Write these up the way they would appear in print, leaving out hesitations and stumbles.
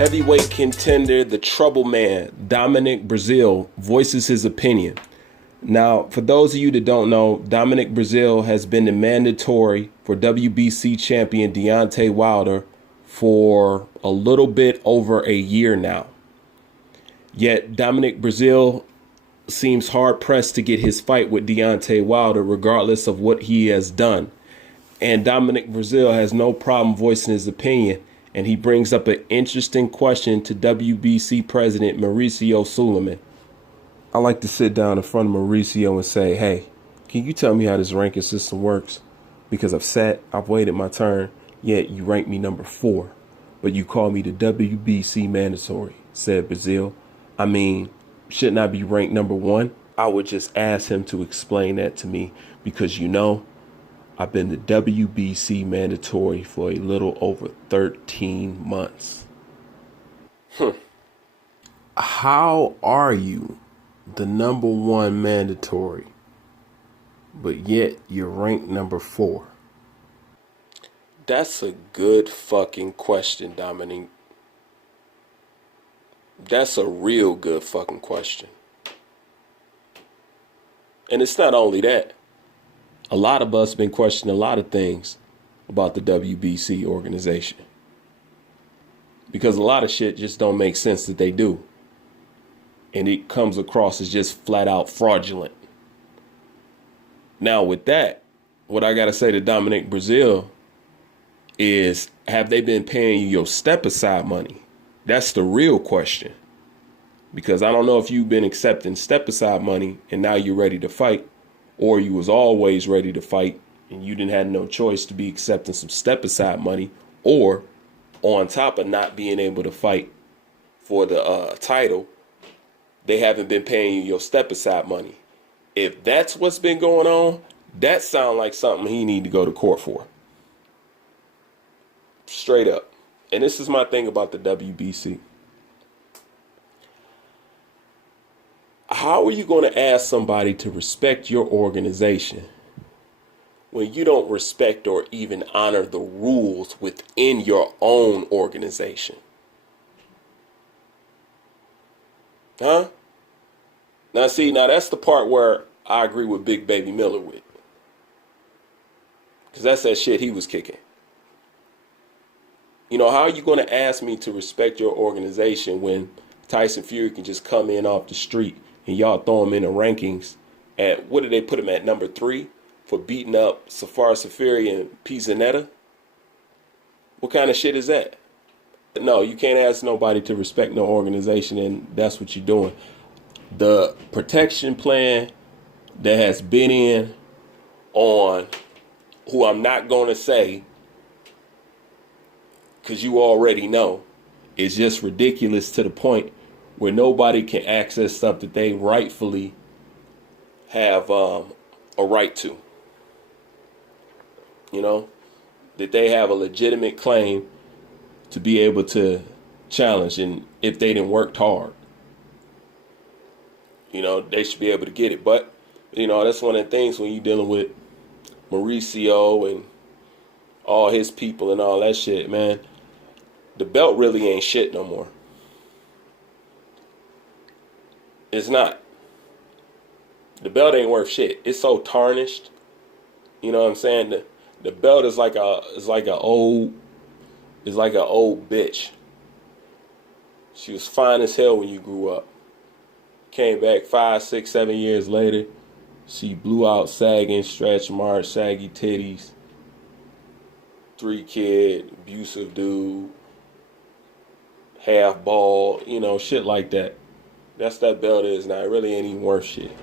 Heavyweight contender, the trouble man, Dominic Breazeale, voices his opinion. Now, for those of you that don't know, Dominic Breazeale has been the mandatory for WBC champion Deontay Wilder for a little bit over a year now. Yet Dominic Breazeale seems hard-pressed to get his fight with Deontay Wilder regardless of what he has done. And Dominic Breazeale has no problem voicing his opinion. And he brings up an interesting question to WBC president Mauricio Suleiman. I like to sit down in front of Mauricio and say, hey, can you tell me how this ranking system works? Because I've waited my turn, yet you ranked me number 4. But you call me the WBC mandatory, said Breazeale. I mean, shouldn't I be ranked number 1? I would just ask him to explain that to me because, I've been the WBC mandatory for a little over 13 months. How are you the number 1 mandatory, but yet you're ranked number 4? That's a good fucking question, Dominic. That's a real good fucking question. And it's not only that. A lot of us been questioning a lot of things about the WBC organization. Because a lot of shit just don't make sense that they do. And it comes across as just flat out fraudulent. Now with that, what I got to say to Dominic Breazeale is, have they been paying you your step aside money? That's the real question. Because I don't know if you've been accepting step aside money and now you're ready to fight, or you was always ready to fight and you didn't have no choice to be accepting some step aside money, or on top of not being able to fight for the title, they haven't been paying you your step aside money. If that's what's been going on, that sounds like something he need to go to court for. Straight up. And this is my thing about the WBC. How are you going to ask somebody to respect your organization when you don't respect or even honor the rules within your own organization? Huh? Now that's the part where I agree with Big Baby Miller with. Because that's that shit he was kicking. How are you going to ask me to respect your organization when Tyson Fury can just come in off the street and y'all throw him in the rankings at, what did they put him at, number 3 for beating up Safar Safiri and Pizzanetta? What kind of shit is that? No, you can't ask nobody to respect no organization, and that's what you're doing. The protection plan that has been in on, who I'm not going to say, because you already know, is just ridiculous to the point where nobody can access stuff that they rightfully have a right to. That they have a legitimate claim to be able to challenge, and if they didn't work hard, they should be able to get it. But, that's one of the things when you're dealing with Mauricio and all his people and all that shit, man, the belt really ain't shit no more. It's not. The belt ain't worth shit. It's so tarnished. You know what I'm saying? The belt is like an old bitch. She was fine as hell when you grew up. Came back 5, 6, 7 years later. She blew out sagging, stretch marks, saggy titties. 3-kid, abusive dude. Half bald, shit like that. That's that belt is now. It really ain't even worth shit.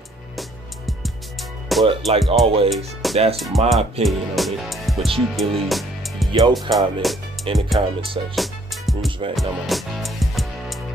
But like always, that's my opinion on it. But you can leave your comment in the comment section. Bruce Van, I'm out.